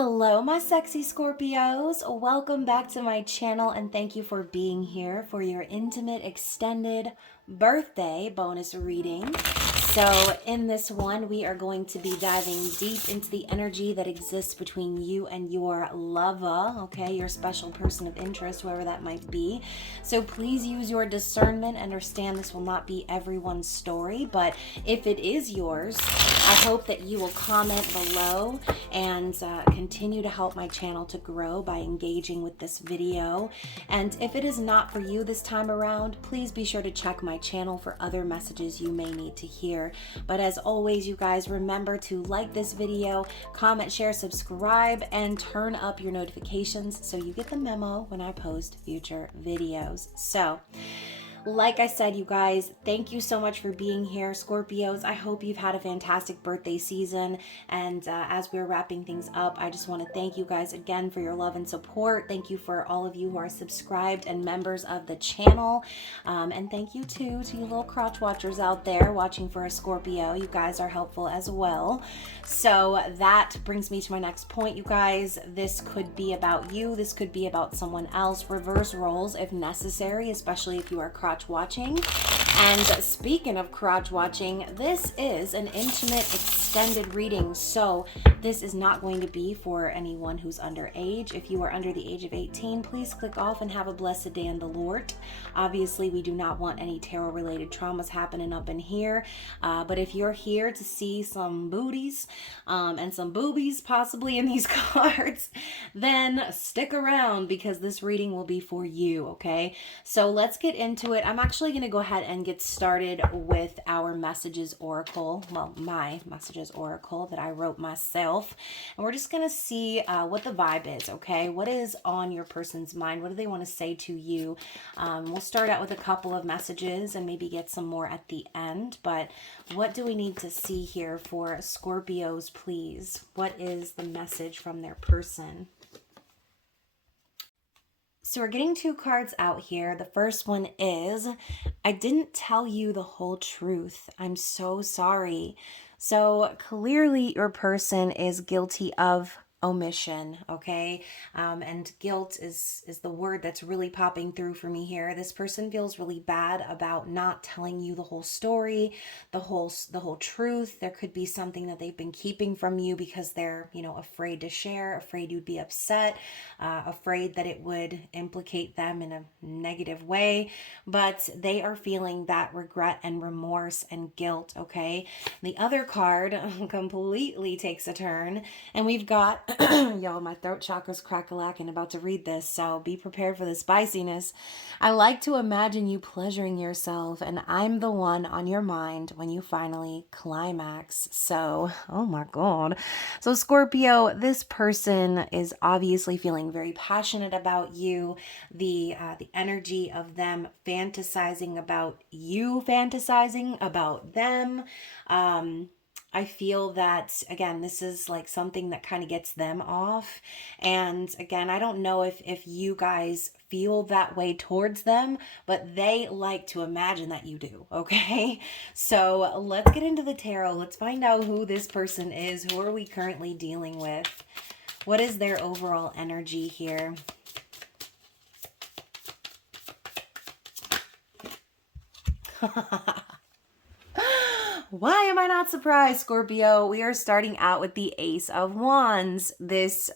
Hello, my sexy Scorpios. Welcome back to my channel and thank you for being here for your intimate extended birthday bonus reading. So in this one, we are going to be diving deep into the energy that exists between you and your lover, okay, your special person of interest, whoever that might be. So please use your discernment. Understand this will not be everyone's story, but if it is yours, I hope that you will comment below and continue to help my channel to grow by engaging with this video. And if it is not for you this time around, please be sure to check my channel for other messages you may need to hear. But as always, you guys, remember to like this video, comment, share, subscribe, and turn up your notifications so you get the memo when I post future videos. So, like I said, you guys, thank you so much for being here, Scorpios. I hope you've had a fantastic birthday season. And as we're wrapping things up, I just want to thank you guys again for your love and support. Thank you for all of you who are subscribed and members of the channel. And thank you too to you little crotch watchers out there watching for a Scorpio. You guys are helpful as well. So that brings me to my next point, you guys. This could be about you. This could be about someone else. Reverse roles if necessary, especially if you are crotch watching. And speaking of crotch watching, this is an intimate extended reading, so this is not going to be for anyone who's underage. If you are under the age of 18, please click off and have a blessed day in the Lord. Obviously, we do not want any tarot related traumas happening up in here, but if you're here to see some booties and some boobies possibly in these cards, then stick around because this reading will be for you, okay? So let's get into it. I'm actually going to go ahead and get started with our messages oracle. Well, my messages oracle that I wrote myself. And we're just going to see what the vibe is, okay? What is on your person's mind? What do they want to say to you? We'll start out with a couple of messages and maybe get some more at the end. But what do we need to see here for Scorpios, please? What is the message from their person? So we're getting two cards out here. The first one is, I didn't tell you the whole truth. I'm so sorry. So clearly your person is guilty of omission, okay? And guilt is the word that's really popping through for me here. This person feels really bad about not telling you the whole story, the whole truth. There could be something that they've been keeping from you because they're, afraid to share, afraid you'd be upset, afraid that it would implicate them in a negative way, but they are feeling that regret and remorse and guilt, okay? The other card completely takes a turn, and we've got y'all, my throat chakra's crack-a-lacking about to read this, so be prepared for the spiciness. I like to imagine you pleasuring yourself, and I'm the one on your mind when you finally climax. So, oh my God. So Scorpio, this person is obviously feeling very passionate about you. The energy of them fantasizing about you, fantasizing about them. I feel that, again, this is like something that kind of gets them off. And again, I don't know if you guys feel that way towards them, but they like to imagine that you do, okay? So let's get into the tarot. Let's find out who this person is. Who are we currently dealing with? What is their overall energy here? Why am I not surprised, Scorpio? We are starting out with the Ace of Wands, this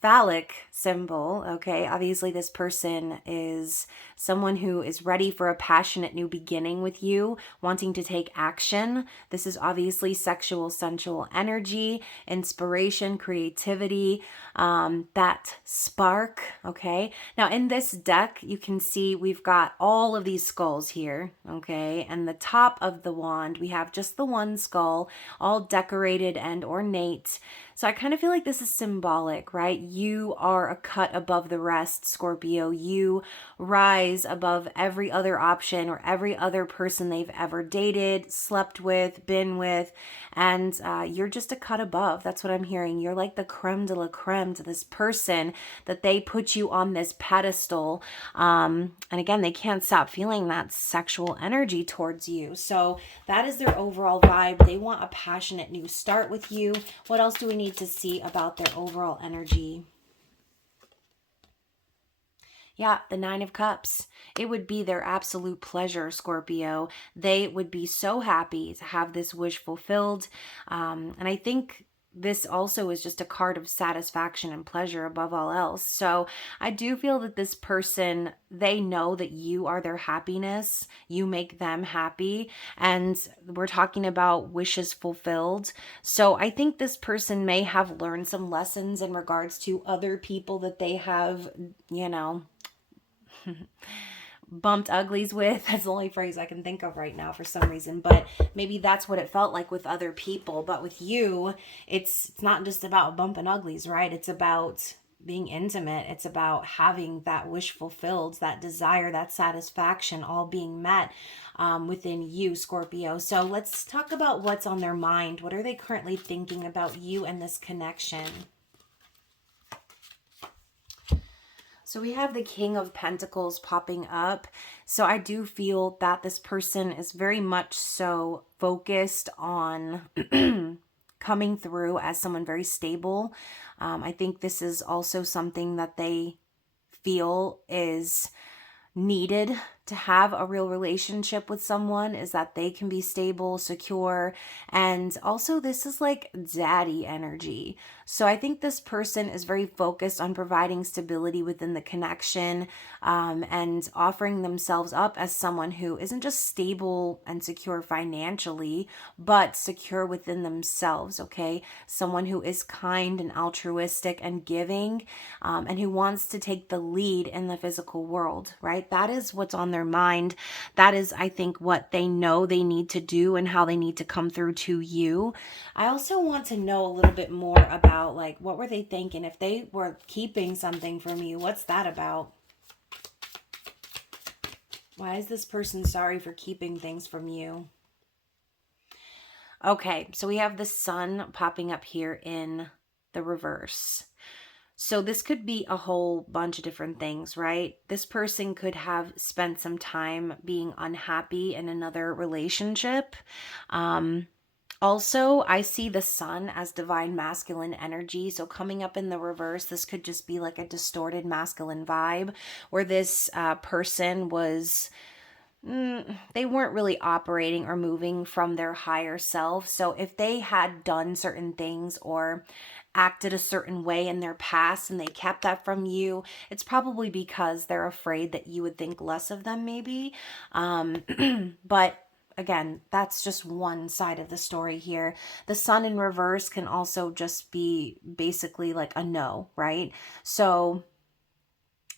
phallic symbol, okay? Obviously, this person is someone who is ready for a passionate new beginning with you, wanting to take action. This is obviously sexual, sensual energy, inspiration, creativity, that spark, okay? Now, in this deck, you can see we've got all of these skulls here, okay? And the top of the wand, we have just the one skull, all decorated and ornate. So I kind of feel like this is symbolic, right? You are a cut above the rest, Scorpio. You rise above every other option or every other person they've ever dated, slept with, been with, and you're just a cut above. That's what I'm hearing. You're like the creme de la creme to this person that they put you on this pedestal. And again, they can't stop feeling that sexual energy towards you. So that is their overall vibe. They want a passionate new start with you. What else do we need need to see about their overall energy? Yeah, the Nine of Cups. It would be their absolute pleasure, Scorpio. They would be so happy to have this wish fulfilled. And I think this also is just a card of satisfaction and pleasure above all else. So I do feel that this person, they know that you are their happiness. You make them happy. And we're talking about wishes fulfilled. So I think this person may have learned some lessons in regards to other people that they have, bumped uglies with. That's the only phrase I can think of right now for some reason, but maybe that's what it felt like with other people. But with you, it's not just about bumping uglies, right? It's about being intimate. It's about having that wish fulfilled, that desire, that satisfaction all being met within you, Scorpio. So let's talk about what's on their mind. What are they currently thinking about you and this connection? So we have the King of Pentacles popping up. So I do feel that this person is very much so focused on coming through as someone very stable. I think this is also something that they feel is needed to have a real relationship with someone, is that they can be stable, secure, and also this is like daddy energy. So I think this person is very focused on providing stability within the connection, and offering themselves up as someone who isn't just stable and secure financially, but secure within themselves, okay? Someone who is kind and altruistic and giving, and who wants to take the lead in the physical world, right? That is what's on their mind. That is, I think, what they know they need to do and how they need to come through to you. I also want to know a little bit more about, like, what were they thinking? If they were keeping something from you, what's that about? Why is this person sorry for keeping things from you? Okay, so we have the Sun popping up here in the reverse. So this could be a whole bunch of different things, right? This person could have spent some time being unhappy in another relationship. Also, I see the Sun as divine masculine energy. So coming up in the reverse, this could just be like a distorted masculine vibe where this person was... they weren't really operating or moving from their higher self. So if they had done certain things or acted a certain way in their past and they kept that from you, it's probably because they're afraid that you would think less of them, maybe. But again, that's just one side of the story here. The Sun in reverse can also just be basically like a no, right? So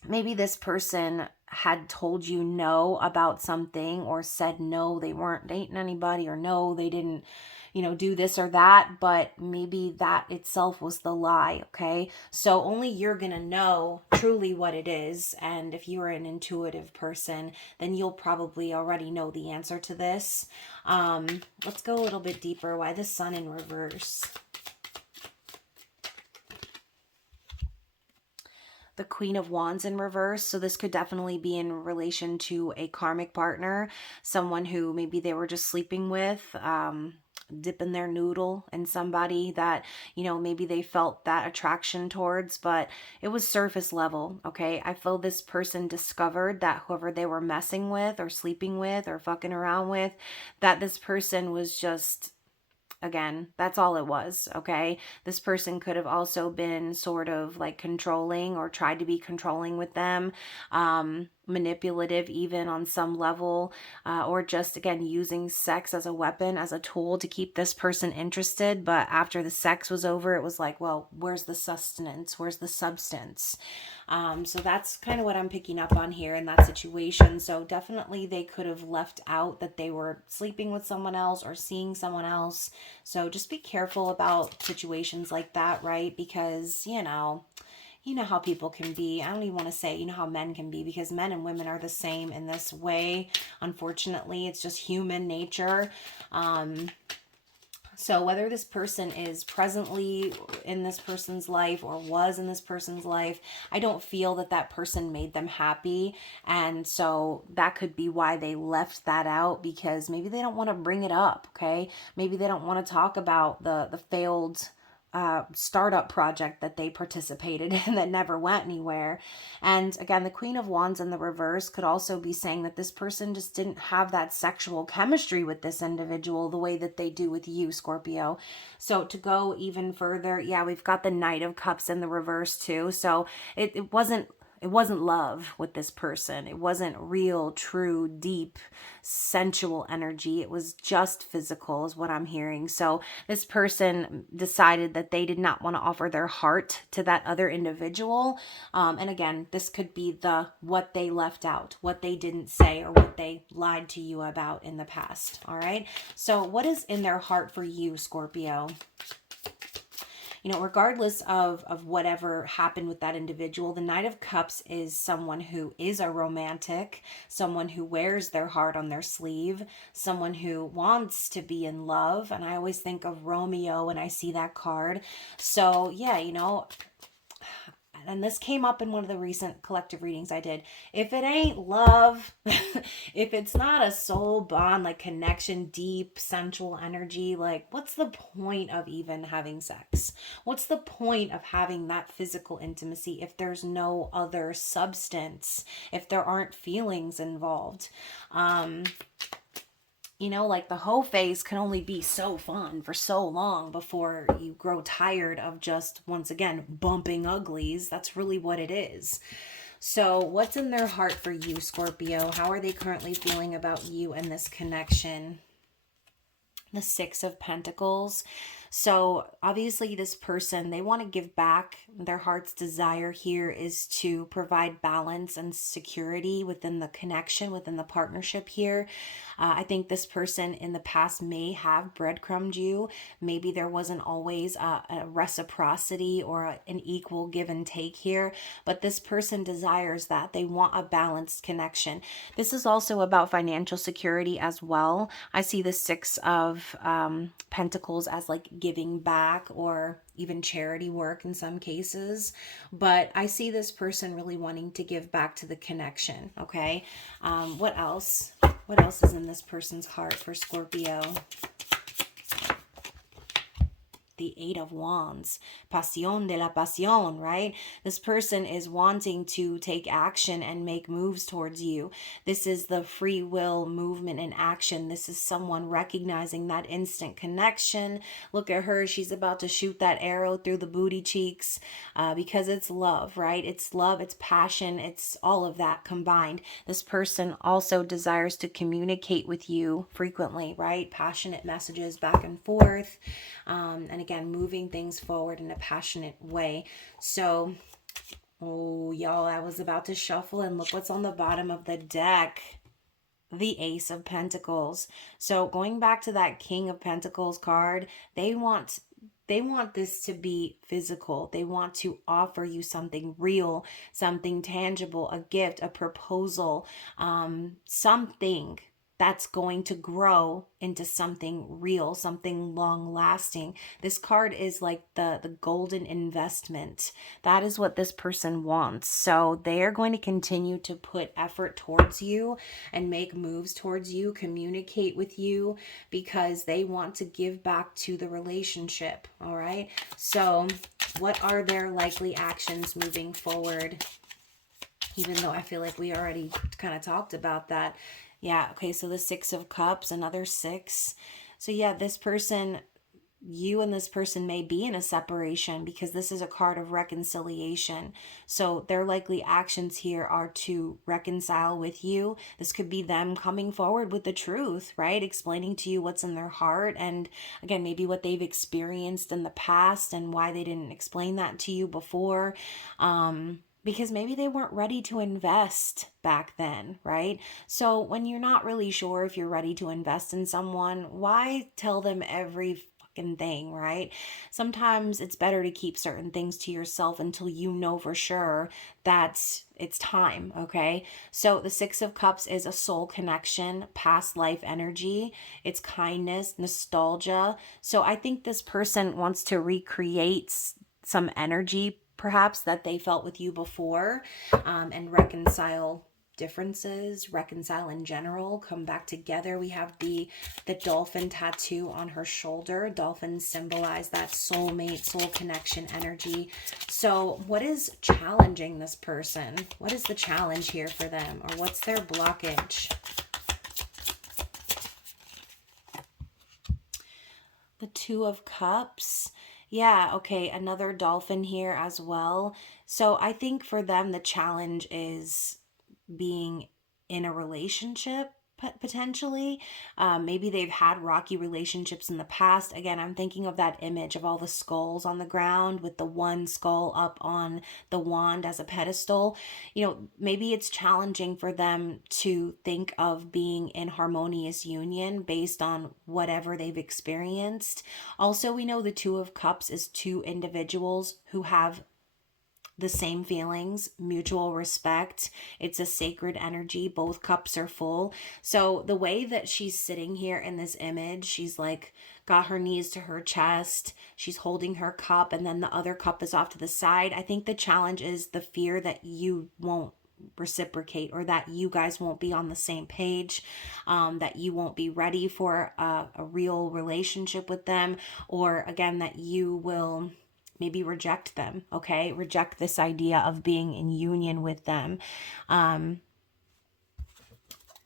maybe this person had told you no about something, or said no, they weren't dating anybody, or no, they didn't, do this or that, but maybe that itself was the lie, okay? So only you're gonna know truly what it is, and if you're an intuitive person, then you'll probably already know the answer to this. Let's go a little bit deeper. Why the Sun in reverse? The Queen of Wands in reverse. So this could definitely be in relation to a karmic partner, someone who maybe they were just sleeping with, dipping their noodle in somebody that, maybe they felt that attraction towards, but it was surface level, okay? I feel this person discovered that whoever they were messing with or sleeping with or fucking around with, that this person was just... Again, that's all it was, okay? This person could have also been sort of like controlling or tried to be controlling with them, manipulative even on some level, or just, again, using sex as a weapon, as a tool to keep this person interested. But after the sex was over, it was like, well, where's the sustenance? Where's the substance? So that's kind of what I'm picking up on here in that situation. So definitely they could have left out that they were sleeping with someone else or seeing someone else. So just be careful about situations like that, right? Because, you know how people can be. I don't even want to say, how men can be, because men and women are the same in this way. Unfortunately, it's just human nature. So whether this person is presently in this person's life or was in this person's life, I don't feel that that person made them happy. And so that could be why they left that out, because maybe they don't want to bring it up, okay? Maybe they don't want to talk about the failed startup project that they participated in that never went anywhere. And again, the Queen of Wands in the reverse could also be saying that this person just didn't have that sexual chemistry with this individual the way that they do with you, Scorpio. So to go even further, yeah, we've got the Knight of Cups in the reverse too. So it wasn't love with this person. It wasn't real, true, deep, sensual energy. It was just physical is what I'm hearing. So this person decided that they did not want to offer their heart to that other individual. And again, this could be what they left out, what they didn't say, or what they lied to you about in the past. All right. So what is in their heart for you, Scorpio? You know, regardless of whatever happened with that individual, the Knight of Cups is someone who is a romantic, someone who wears their heart on their sleeve, someone who wants to be in love. And I always think of Romeo when I see that card. So yeah, you know, and this came up in one of the recent collective readings I did. If it ain't love, if it's not a soul bond, like connection, deep, sensual energy, like what's the point of even having sex? What's the point of having that physical intimacy if there's no other substance, if there aren't feelings involved? You know, like the whole phase can only be so fun for so long before you grow tired of just, once again, bumping uglies. That's really what it is. So what's in their heart for you, Scorpio? How are they currently feeling about you and this connection? The Six of Pentacles. So obviously this person, they want to give back. Their heart's desire here is to provide balance and security within the connection, within the partnership here. I think this person in the past may have breadcrumbed you. Maybe there wasn't always a reciprocity or an equal give and take here, but this person desires that. They want a balanced connection. This is also about financial security as well. I see the Six of Pentacles as like giving back or even charity work in some cases, but I see this person really wanting to give back to the connection. Okay. What else is in this person's heart for Scorpio? The Eight of Wands, Pasión de la Pasión, right? This person is wanting to take action and make moves towards you. This is the free will movement in action. This is someone recognizing that instant connection. Look at her. She's about to shoot that arrow through the booty cheeks because it's love, right? It's love, it's passion, it's all of that combined. This person also desires to communicate with you frequently, right? Passionate messages back and forth. And again, moving things forward in a passionate way. So, oh, y'all, I was about to shuffle and look what's on the bottom of the deck. The Ace of Pentacles. So going back to that King of Pentacles card, they want this to be physical. They want to offer you something real, something tangible, a gift, a proposal, something that's going to grow into something real, something long lasting. This card is like the golden investment. That is what this person wants. So they are going to continue to put effort towards you and make moves towards you, communicate with you, because they want to give back to the relationship. All right. So what are their likely actions moving forward? Even though I feel like we already kind of talked about that. Yeah, okay, so the Six of Cups, another six. So yeah, this person, you and this person may be in a separation because this is a card of reconciliation. So their likely actions here are to reconcile with you. This could be them coming forward with the truth, right? Explaining to you what's in their heart and again, maybe what they've experienced in the past and why they didn't explain that to you before. Because maybe they weren't ready to invest back then, right? So when you're not really sure if you're ready to invest in someone, why tell them every fucking thing, right? Sometimes it's better to keep certain things to yourself until you know for sure that it's time, okay? So the Six of Cups is a soul connection, past life energy. It's kindness, nostalgia. So I think this person wants to recreate some energy perhaps that they felt with you before and reconcile differences, reconcile in general, come back together. We have the dolphin tattoo on her shoulder. Dolphins symbolize that soulmate, soul connection energy. So what is challenging this person? What is the challenge here for them? Or what's their blockage? The Two of Cups. Yeah, okay, another dolphin here as well. So I think for them, the challenge is being in a relationship potentially. Maybe they've had rocky relationships in the past. Again, I'm thinking of that image of all the skulls on the ground with the one skull up on the wand as a pedestal. You know, maybe it's challenging for them to think of being in harmonious union based on whatever they've experienced. Also, we know the Two of Cups is two individuals who have the same feelings, mutual respect. It's a sacred energy. Both cups are full. So the way that she's sitting here in this image, she's like got her knees to her chest. She's holding her cup, and then the other cup is off to the side. I think the challenge is the fear that you won't reciprocate, or that you guys won't be on the same page, that you won't be ready for a real relationship with them, or again, that you will maybe reject them, okay? Reject this idea of being in union with them.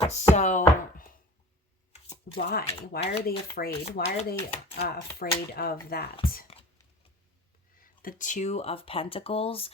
So why? Why are they afraid? Why are they afraid of that? The Two of Pentacles,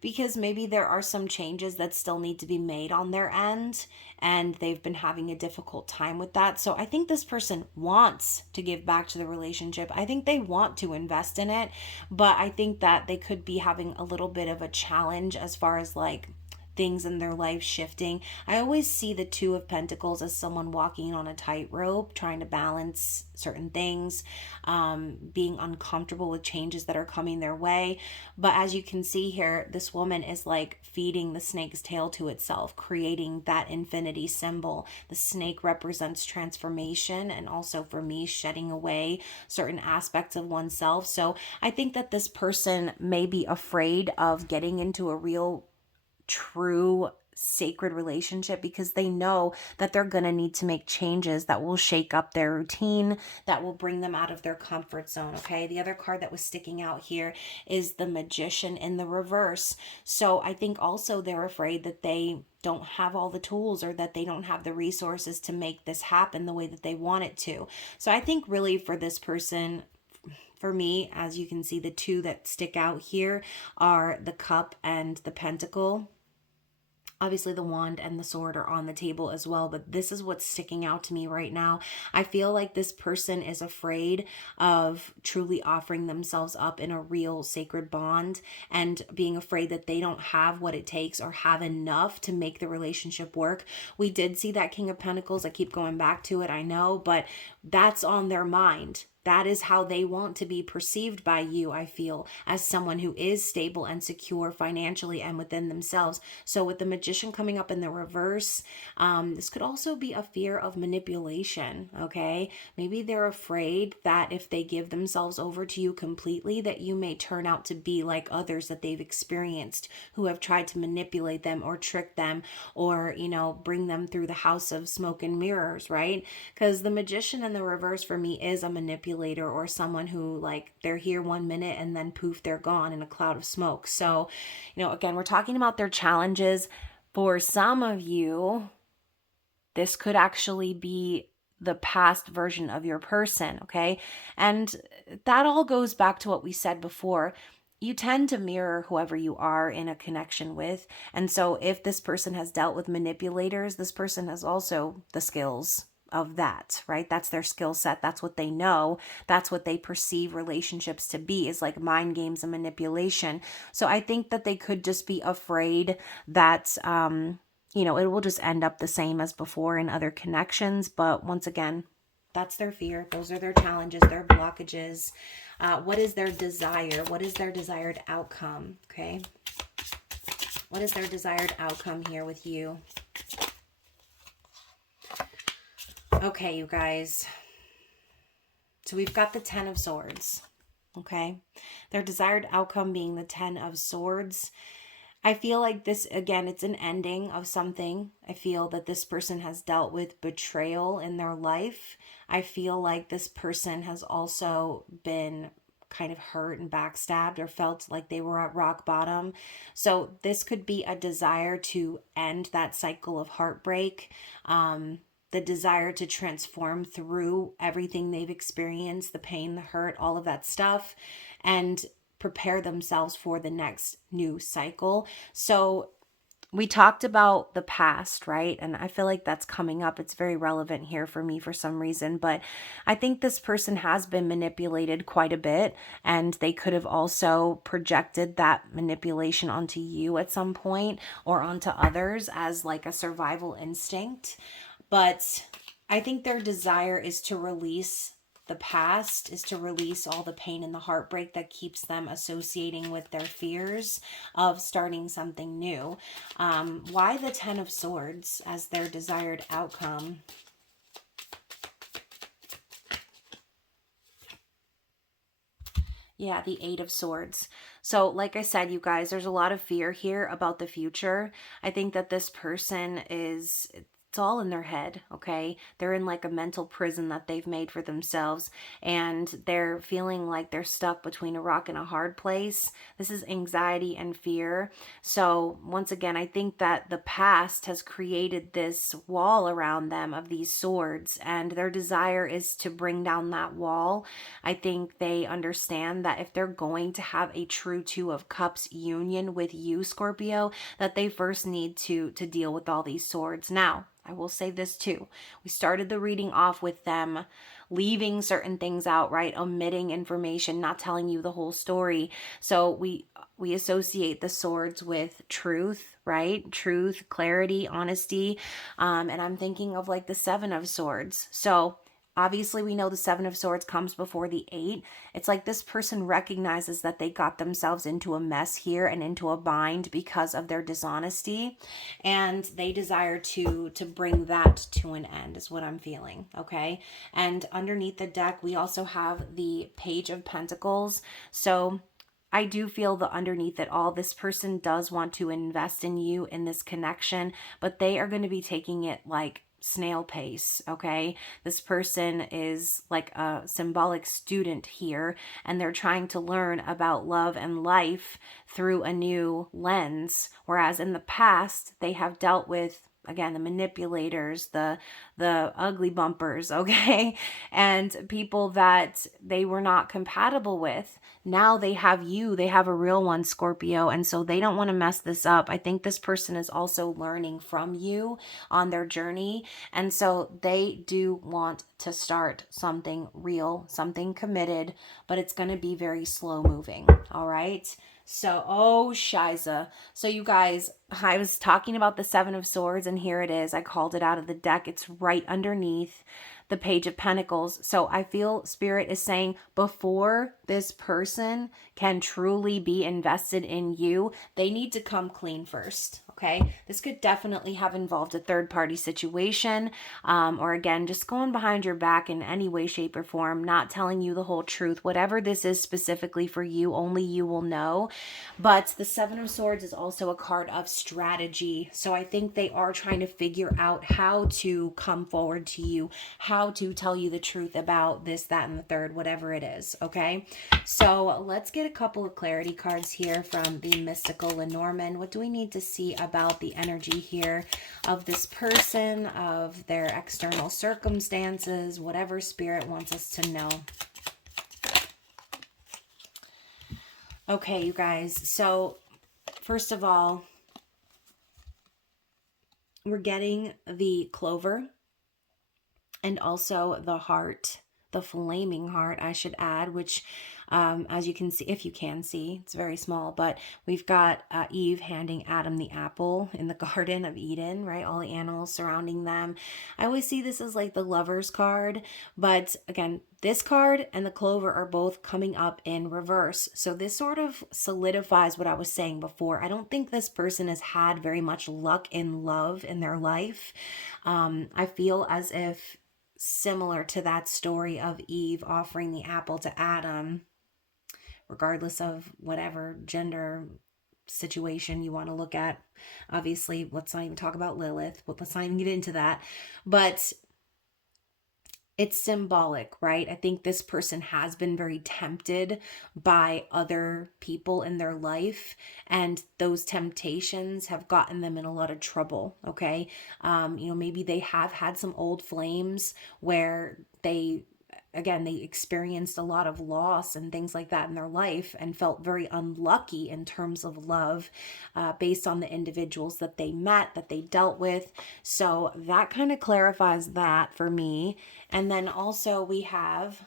because maybe there are some changes that still need to be made on their end, and they've been having a difficult time with that. So I think this person wants to give back to the relationship. I think they want to invest in it, but I think that they could be having a little bit of a challenge as far as like things in their life shifting. I always see the Two of Pentacles as someone walking on a tightrope, trying to balance certain things, being uncomfortable with changes that are coming their way. But as you can see here, this woman is like feeding the snake's tail to itself, creating that infinity symbol. The snake represents transformation, and also for me, shedding away certain aspects of oneself. So I think that this person may be afraid of getting into a real true sacred relationship, because they know that they're going to need to make changes that will shake up their routine, that will bring them out of their comfort zone. Okay, the other card that was sticking out here is the Magician in the reverse. So I think also they're afraid that they don't have all the tools, or that they don't have the resources to make this happen the way that they want it to. So I think really for this person, for me, as you can see, the two that stick out here are the Cup and the Pentacle. Obviously, the wand and the sword are on the table as well, but this is what's sticking out to me right now. I feel like this person is afraid of truly offering themselves up in a real sacred bond, and being afraid that they don't have what it takes or have enough to make the relationship work. We did see that King of Pentacles. I keep going back to it, I know, but that's on their mind. That is how they want to be perceived by you, I feel, as someone who is stable and secure financially and within themselves. So with the Magician coming up in the reverse, this could also be a fear of manipulation, okay? Maybe they're afraid that if they give themselves over to you completely, that you may turn out to be like others that they've experienced, who have tried to manipulate them or trick them, or, you know, bring them through the house of smoke and mirrors, right? Because the Magician in the reverse for me is a manipulator, or someone who, like, they're here 1 minute and then poof, they're gone in a cloud of smoke. So, you know, again, we're talking about their challenges. For some of you, this could actually be the past version of your person, okay? And that all goes back to what we said before. You tend to mirror whoever you are in a connection with. And so if this person has dealt with manipulators, this person has also the skills of that, right? That's their skill set. That's what they know. That's what they perceive relationships to be, is like mind games and manipulation. So I think that they could just be afraid that, you know, it will just end up the same as before in other connections. But once again, that's their fear. Those are their challenges, their blockages. What is their desire? What is their desired outcome? Okay. What is their desired outcome here with you? Okay, you guys. So we've got the Ten of Swords. Okay. Their desired outcome being the Ten of Swords. I feel like this, again, it's an ending of something. I feel that this person has dealt with betrayal in their life. I feel like this person has also been kind of hurt and backstabbed or felt like they were at rock bottom. So this could be a desire to end that cycle of heartbreak. The desire to transform through everything they've experienced, the pain, the hurt, all of that stuff, and prepare themselves for the next new cycle. So we talked about the past, right? And I feel like that's coming up. It's very relevant here for me for some reason. But I think this person has been manipulated quite a bit, and they could have also projected that manipulation onto you at some point or onto others as like a survival instinct. But I think their desire is to release the past, is to release all the pain and the heartbreak that keeps them associating with their fears of starting something new. Why the Ten of Swords as their desired outcome? Yeah, the Eight of Swords. So, like I said, you guys, there's a lot of fear here about the future. I think that this person is, it's all in their head, okay? They're in like a mental prison that they've made for themselves, and they're feeling like they're stuck between a rock and a hard place. This is anxiety and fear. So, once again, I think that the past has created this wall around them of these swords, and their desire is to bring down that wall. I think they understand that if they're going to have a true Two of Cups union with you, Scorpio, that they first need to deal with all these swords. Now, I will say this too. We started the reading off with them leaving certain things out, right? Omitting information, not telling you the whole story. So we associate the swords with truth, right? Truth, clarity, honesty. And I'm thinking of like the Seven of Swords. So obviously, we know the Seven of Swords comes before the Eight. It's like this person recognizes that they got themselves into a mess here and into a bind because of their dishonesty, and they desire to bring that to an end, is what I'm feeling, okay? And underneath the deck, we also have the Page of Pentacles. So I do feel that underneath it all, this person does want to invest in you in this connection, but they are going to be taking it like snail pace, okay? This person is like a symbolic student here, and they're trying to learn about love and life through a new lens, whereas in the past they have dealt with, again, the manipulators, the ugly bumpers, okay? And people that they were not compatible with. Now they have you, they have a real one, Scorpio, and so they don't want to mess this up. I think this person is also learning from you on their journey, and so they do want to start something real, something committed, but it's going to be very slow moving, all right? So, oh, Shiza. So, you guys, I was talking about the Seven of Swords, and here it is. I called it out of the deck. It's right underneath the Page of Pentacles. So I feel Spirit is saying before this person can truly be invested in you, they need to come clean first. Okay, this could definitely have involved a third-party situation, or again, just going behind your back in any way, shape, or form, not telling you the whole truth. Whatever this is specifically for you, only you will know. But the Seven of Swords is also a card of strategy. So I think they are trying to figure out how to come forward to you, how to tell you the truth about this, that, and the third, whatever it is, okay? So let's get a couple of clarity cards here from the Mystical Lenormand. What do we need to see about the energy here of this person, of their external circumstances, whatever Spirit wants us to know? Okay, you guys, so first of all, we're getting the Clover and also the heart, the flaming heart, I should add, which as you can see, if you can see, it's very small, but we've got Eve handing Adam the apple in the Garden of Eden, right? All the animals surrounding them. I always see this as like the Lover's card, but again, this card and the Clover are both coming up in reverse. So this sort of solidifies what I was saying before. I don't think this person has had very much luck in love in their life. I feel as if, similar to that story of Eve offering the apple to Adam, regardless of whatever gender situation you want to look at. Obviously, let's not even talk about Lilith. Let's not even get into that. But it's symbolic, right? I think this person has been very tempted by other people in their life, and those temptations have gotten them in a lot of trouble, okay? Maybe they have had some old flames where they experienced a lot of loss and things like that in their life and felt very unlucky in terms of love, based on the individuals that they met, that they dealt with. So that kind of clarifies that for me. And then also we have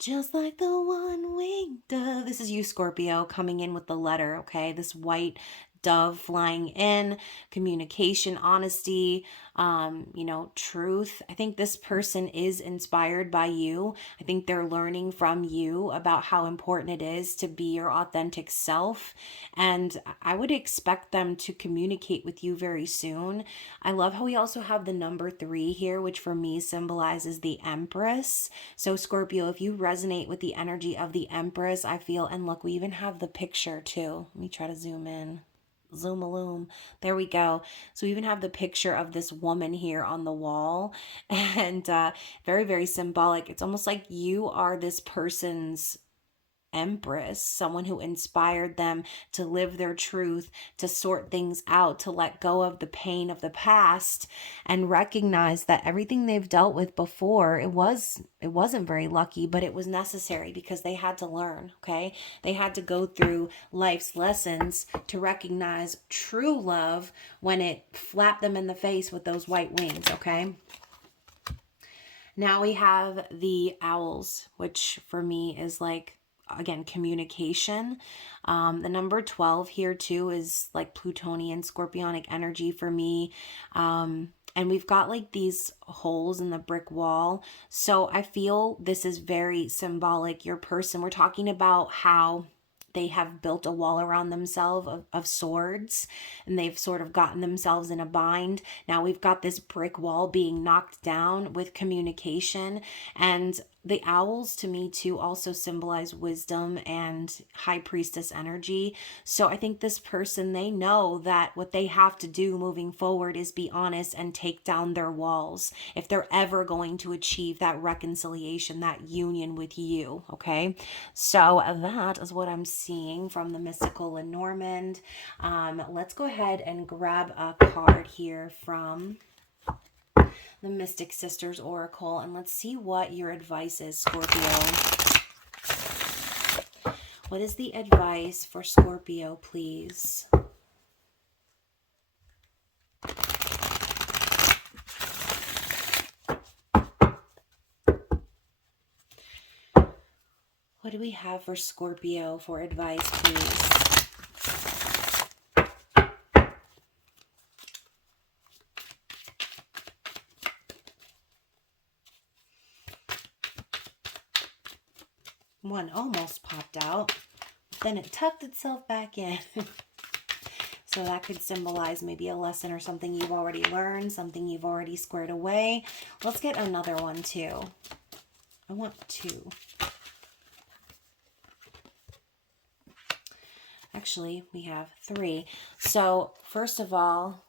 just like the one-winged dove. This is you, Scorpio, coming in with the letter, okay? This white dove flying in, communication, honesty, truth. I think this person is inspired by you. I think they're learning from you about how important it is to be your authentic self. And I would expect them to communicate with you very soon. I love how we also have the number 3 here, which for me symbolizes the Empress. So Scorpio, if you resonate with the energy of the Empress, I feel, and look, we even have the picture too. Let me try to zoom in. Zoom a loom. There we go. So we even have the picture of this woman here on the wall, and very, very symbolic. It's almost like you are this person's empress, someone who inspired them to live their truth, to sort things out, to let go of the pain of the past and recognize that everything they've dealt with before, it wasn't very lucky, but it was necessary because they had to learn, okay? They had to go through life's lessons to recognize true love when it flapped them in the face with those white wings, okay? Now we have the owls, which for me is like, again, communication. The number 12 here too is like Plutonian, Scorpionic energy for me. And we've got like these holes in the brick wall. So I feel this is very symbolic. Your person, we're talking about how they have built a wall around themselves of swords, and they've sort of gotten themselves in a bind. Now we've got this brick wall being knocked down with communication. And the owls to me too also symbolize wisdom and high priestess energy. So I think this person, they know that what they have to do moving forward is be honest and take down their walls if they're ever going to achieve that reconciliation, that union with you, okay? So that is what I'm seeing from the mystical Lenormand. Let's go ahead and grab a card here from the Mystic Sisters Oracle, and let's see what your advice is, Scorpio. What is the advice for Scorpio, please? What do we have for Scorpio for advice, please? One almost popped out, then it tucked itself back in. So that could symbolize maybe a lesson or something you've already learned, something you've already squared away. Let's get another one too. I want 2. Actually, we have 3. So first of all,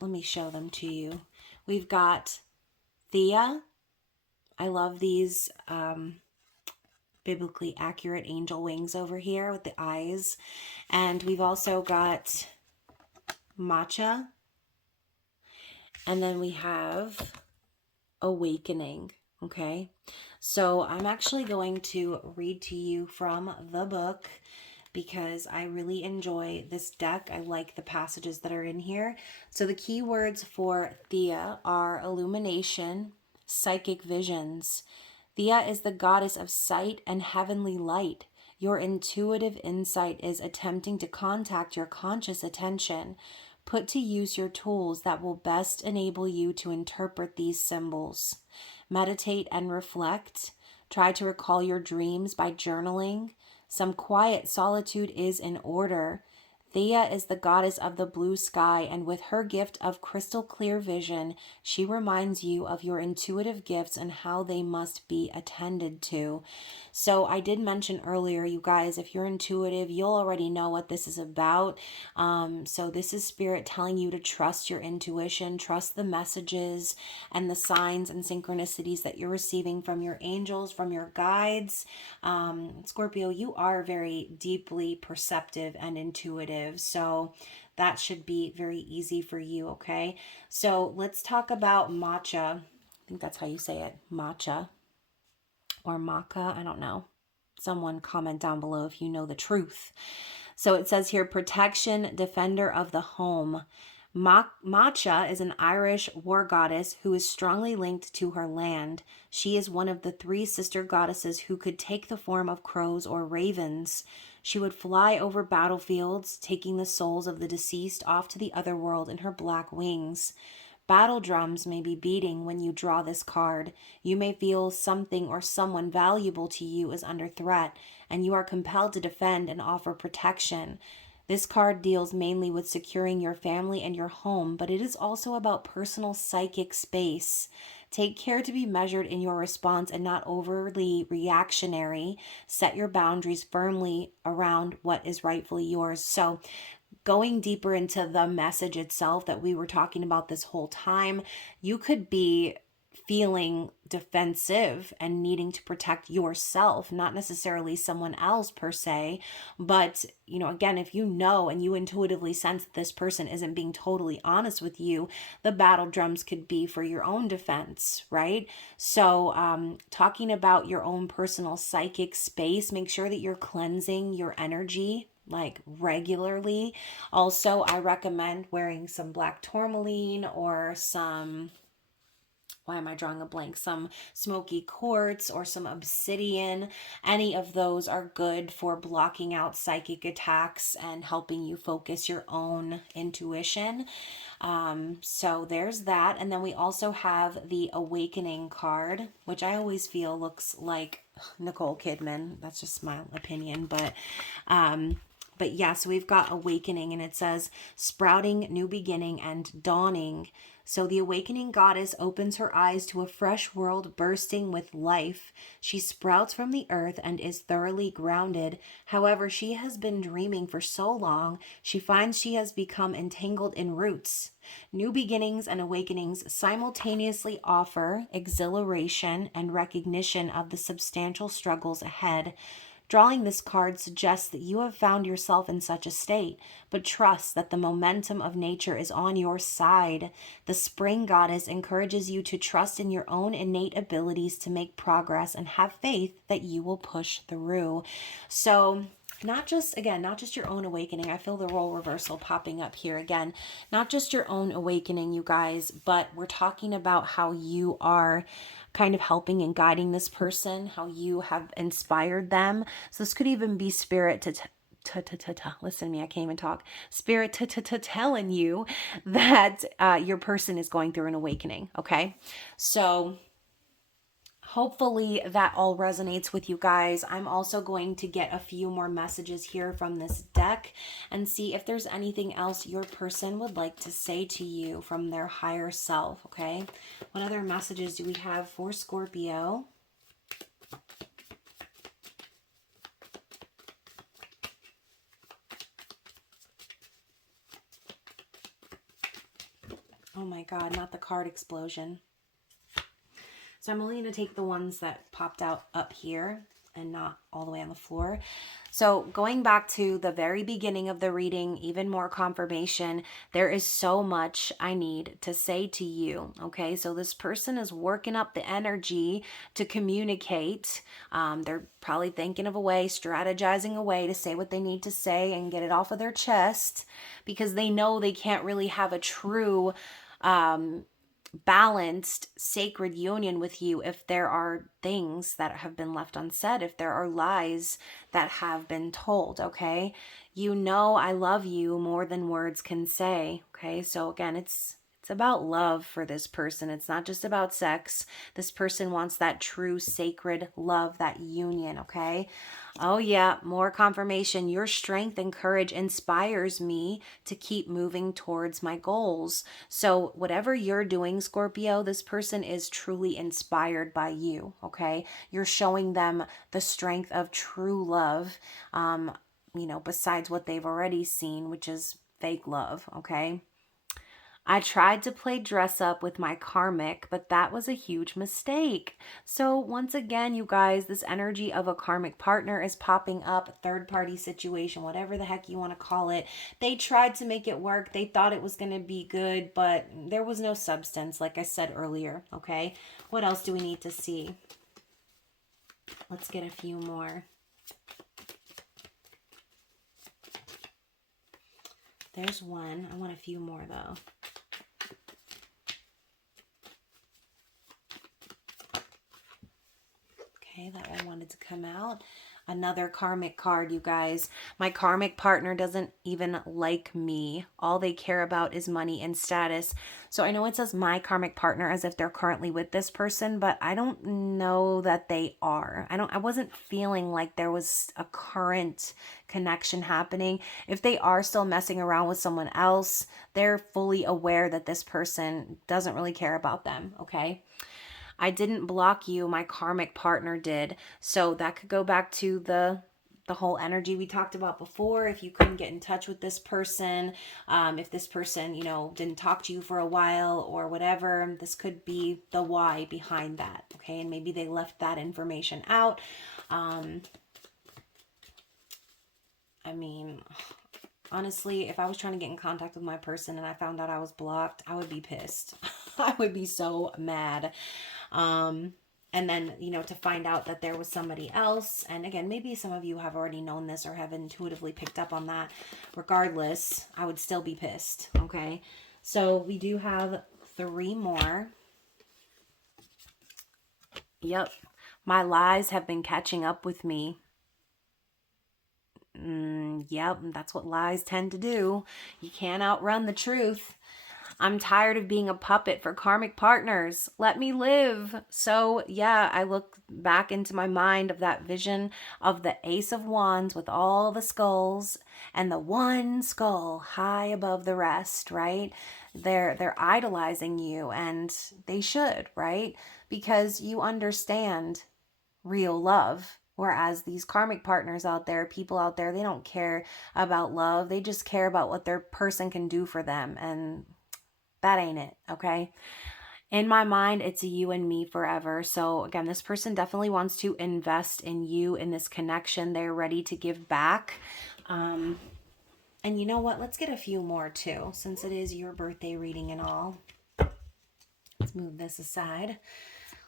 let me show them to you. We've got Thea. I love these biblically accurate angel wings over here with the eyes. And we've also got Matcha. And then we have Awakening. Okay. So I'm actually going to read to you from the book because I really enjoy this deck. I like the passages that are in here. So the key words for Thea are illumination, psychic visions. Thea is the goddess of sight and heavenly light. Your intuitive insight is attempting to contact your conscious attention. Put to use your tools that will best enable you to interpret these symbols. Meditate and reflect. Try to recall your dreams by journaling. Some quiet solitude is in order. Thea is the goddess of the blue sky, and with her gift of crystal clear vision, she reminds you of your intuitive gifts and how they must be attended to. So, I did mention earlier, you guys, if you're intuitive, you'll already know what this is about. So, this is Spirit telling you to trust your intuition, trust the messages and the signs and synchronicities that you're receiving from your angels, from your guides. Scorpio, you are very deeply perceptive and intuitive. So that should be very easy for you, okay? So let's talk about matcha. I think that's how you say it, matcha or maca. I don't know. Someone comment down below if you know the truth. So it says here, protection, defender of the home. Matcha is an Irish war goddess who is strongly linked to her land. She is one of the three sister goddesses who could take the form of crows or ravens. She would fly over battlefields, taking the souls of the deceased off to the other world in her black wings. Battle drums may be beating when you draw this card. You may feel something or someone valuable to you is under threat, and you are compelled to defend and offer protection. This card deals mainly with securing your family and your home, but it is also about personal psychic space. Take care to be measured in your response and not overly reactionary. Set your boundaries firmly around what is rightfully yours. So, going deeper into the message itself that we were talking about this whole time, you could be feeling defensive and needing to protect yourself, not necessarily someone else per se. But, again, if you know and you intuitively sense that this person isn't being totally honest with you, the battle drums could be for your own defense, right? So, talking about your own personal psychic space, make sure that you're cleansing your energy like regularly. Also, I recommend wearing some black tourmaline or some, why am I drawing a blank? Some smoky quartz or some obsidian. Any of those are good for blocking out psychic attacks and helping you focus your own intuition. So there's that. And then we also have the Awakening card, which I always feel looks like Nicole Kidman. That's just my opinion, but yeah, so we've got Awakening, and it says sprouting, new beginning, and dawning. So the Awakening goddess opens her eyes to a fresh world bursting with life. She sprouts from the earth and is thoroughly grounded. However, she has been dreaming for so long, she finds she has become entangled in roots. New beginnings and awakenings simultaneously offer exhilaration and recognition of the substantial struggles ahead. Drawing this card suggests that you have found yourself in such a state, but trust that the momentum of nature is on your side. The Spring Goddess encourages you to trust in your own innate abilities to make progress and have faith that you will push through. So, not just your own awakening. I feel the role reversal popping up here again. Not just your own awakening, you guys, but we're talking about how you are kind of helping and guiding this person, how you have inspired them. So this could even be spirit listen to me, I can't even talk. Spirit telling you that your person is going through an awakening, okay? So hopefully that all resonates with you guys. I'm also going to get a few more messages here from this deck and see if there's anything else your person would like to say to you from their higher self, okay? What other messages do we have for Scorpio? Oh my God, not the card explosion. So I'm only going to take the ones that popped out up here and not all the way on the floor. So going back to the very beginning of the reading, even more confirmation, there is so much I need to say to you, okay? So this person is working up the energy to communicate. They're probably thinking of a way, strategizing a way to say what they need to say and get it off of their chest, because they know they can't really have a true balanced sacred union with you if there are things that have been left unsaid, if there are lies that have been told, okay? You know I love you more than words can say, okay? So again, it's It's about love for this person. It's not just about sex. This person wants that true sacred love, that union, okay? Oh yeah, more confirmation. Your strength and courage inspires me to keep moving towards my goals. So whatever you're doing, Scorpio, this person is truly inspired by you, okay? You're showing them the strength of true love, besides what they've already seen, which is fake love, okay? I tried to play dress up with my karmic, but that was a huge mistake. So, once again, you guys, this energy of a karmic partner is popping up, third party situation, whatever the heck you want to call it. They tried to make it work. They thought it was going to be good, but there was no substance, like I said earlier. Okay. What else do we need to see? Let's get a few more. There's one. I want a few more though. Okay, that one wanted to come out. Another karmic card, you guys. My karmic partner doesn't even like me. All they care about is money and status. So I know it says my karmic partner as if they're currently with this person, but I don't know that they are. I wasn't feeling like there was a current connection happening. If they are still messing around with someone else, they're fully aware that this person doesn't really care about them, okay? I didn't block you, my karmic partner did. So that could go back to the whole energy we talked about before. If you couldn't get in touch with this person, if this person, didn't talk to you for a while or whatever, this could be the why behind that. Okay. And maybe they left that information out. Honestly, if I was trying to get in contact with my person and I found out I was blocked, I would be pissed. I would be so mad. And then, to find out that there was somebody else. And again, maybe some of you have already known this or have intuitively picked up on that. Regardless, I would still be pissed. Okay. So we do have 3 more. Yep. My lies have been catching up with me. Yep, that's what lies tend to do. You can't outrun the truth. I'm tired of being a puppet for karmic partners. Let me live. So yeah, I look back into my mind of that vision of the Ace of Wands with all the skulls and the one skull high above the rest, right? They're idolizing you, and they should, right? Because you understand real love. Whereas these karmic partners out there, people out there, they don't care about love. They just care about what their person can do for them. And that ain't it, okay? In my mind, it's a you and me forever. So again, this person definitely wants to invest in you, in this connection. They're ready to give back. And you know what? Let's get a few more too, since it is your birthday reading and all. Let's move this aside.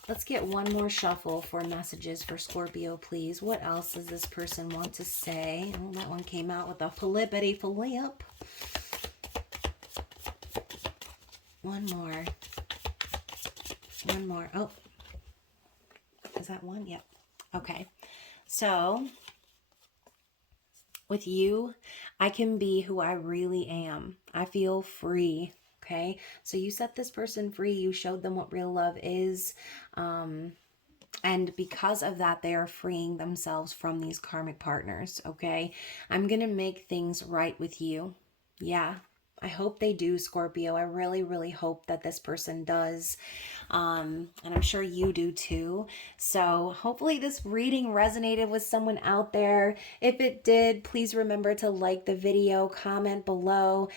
Let's get one more shuffle for messages for Scorpio, please. What else does this person want to say? Oh, that one came out with a flippity flip. One more. One more. Oh, is that one? Yep. Okay. So, with you, I can be who I really am. I feel free. Okay. So you set this person free. You showed them what real love is. And because of that, they are freeing themselves from these karmic partners. Okay. I'm going to make things right with you. Yeah. I hope they do, Scorpio. I really, really hope that this person does. And I'm sure you do too. So hopefully this reading resonated with someone out there. If it did, please remember to like the video, comment below,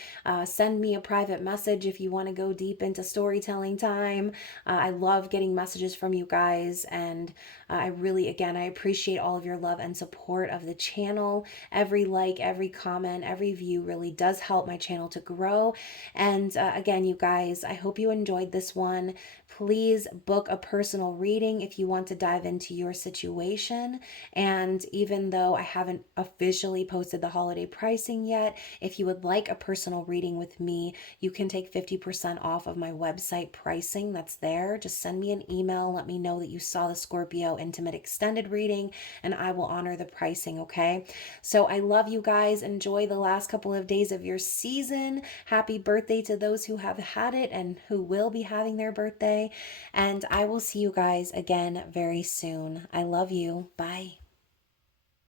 send me a private message if you want to go deep into storytelling time. I love getting messages from you guys, and I really, again, I appreciate all of your love and support of the channel. Every like, every comment, every view really does help my channel to grow. And again, you guys, I hope you enjoyed this one. Please book a personal reading if you want to dive into your situation. And even though I haven't officially posted the holiday pricing yet, if you would like a personal reading with me, you can take 50% off of my website pricing that's there. Just send me an email. Let me know that you saw the Scorpio Intimate Extended reading, and I will honor the pricing, okay? So I love you guys. Enjoy the last couple of days of your season. Happy birthday to those who have had it and who will be having their birthday. And I will see you guys again very soon. I love you. Bye.